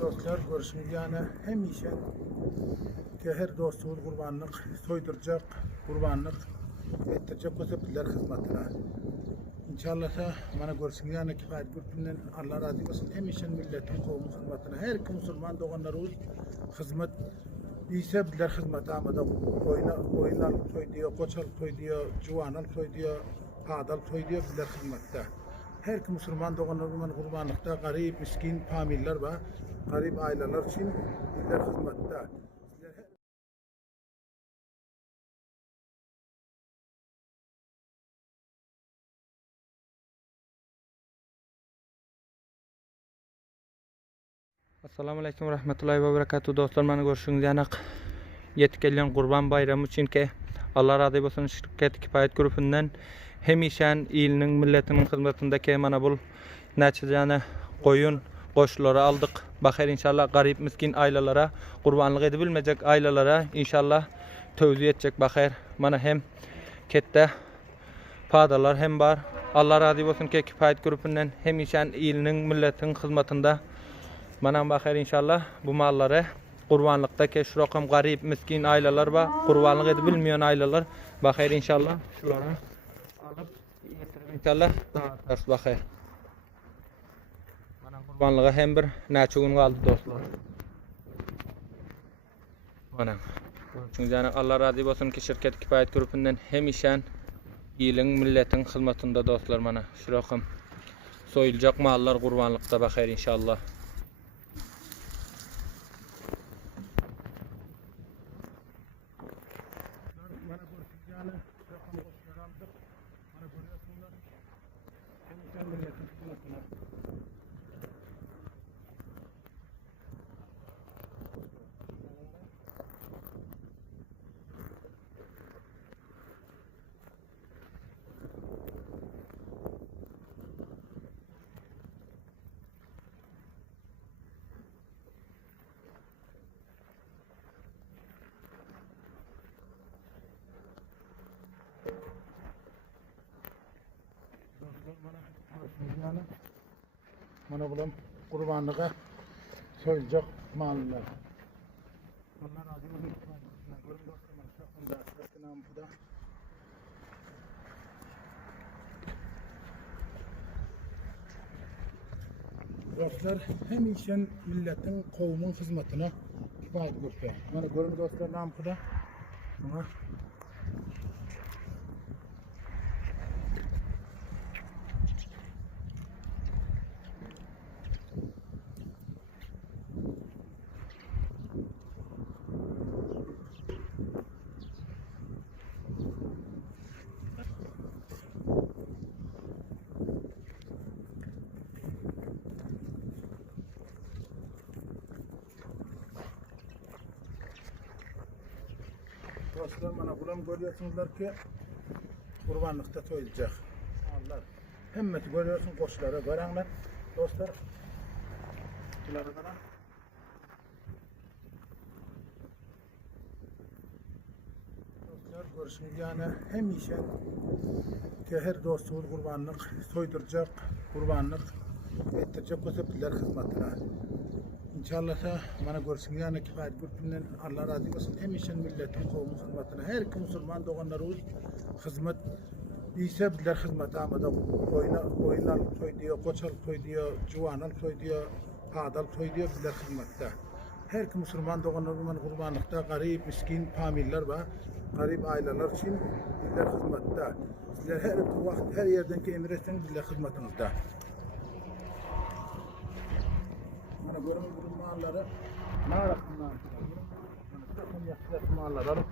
Dostlar görüşümüz yani hem işen ki her dostumuz kurbanlık, soyduracak kurbanlık, ettirecek kösepler hizmetine. İnşallah da bana görüşümüz yani kifayet gürbünden Allah razı olsun hem işen milletin kovmu hizmetine. Her kim Müslüman doğanlar uz hizmet ise bilir hizmeti ama da koyun alıp soy diyor, koç alıp soy diyor, cuvan alıp soy diyor, padal soy diyor bilir hizmette. Her kim Müslüman doğanlar kurbanlıkta garip, miskin familler var. Garip aileler için bizler hizmette. Assalamu alaikum ve rahmetullahi ve berekatuhu dostlar, bana görüşünüz yanak yetip gelen Kurban Bayramı için ki Allah razı olsun şirket kifayet grubundan hem işen ilinin milletinin hizmetindeki mana bul neticede koyun koşuları aldık. Bakır inşallah garip miskin ailelara kurbanlık edebilmeyecek ailelara inşallah tövzü edecek bakır. Bana hem kette padalar hem var. Allah razı olsun ki kifayet grubundan hem işen ilinin milletin hizmetinde bana bakır inşallah bu malları kurbanlıktaki şu rakam garip miskin aileler var. Kurbanlık edebilmeyen aileler bakır inşallah şulara alıp getirip inşallah dağıtırız bakır. Bana kurbanlığa hem bir neçe gün kaldı dostlar. Bana. Çünkü yani Allah razı olsun ki şirket kifayet grubundan hem işen ilin milletin hizmetinde dostlar bana şu rakam soyulacak mallar kurbanlıkta bakır inşallah. Mana bulan kurbanlığa soyulacak mallar. Allah razı olsun. Dostlar hem işen milletin kovmun hizmetine kifayet göster. Mana görün dostlar namıda. Mana dostlar bana bulan görüyorsunuzlar ki kurbanlıkta soyulacak. Allah hemmeti görüyorsun koçlara görenler dostlar. Bunları da dostlar görüşünüz yani hem işen ki her dostumuz kurbanlık soyduracak kurbanlık ettirecek kösepler hizmetine. İnşallah da bana görüşünüz yani kifayet gürbünden Allah razı olsun hem işen milletin kovmu hizmetine. Her kim Müslüman doğanlar uz hizmet ise bilir hizmeti ama da koyun alıp soy diyor, koç alıp soy diyor, cuvan alıp soy diyor, padal soy diyor bilir hizmette. Her kim Müslüman doğanlar kurbanlıkta garip miskin familler var. Garip aileler için bilir hizmette. Sizler her vakit her yerden ki emretseniz bilir hizmetinizde. Mana görün bu malları mağarasından mana sakın yaklaşık malları alıp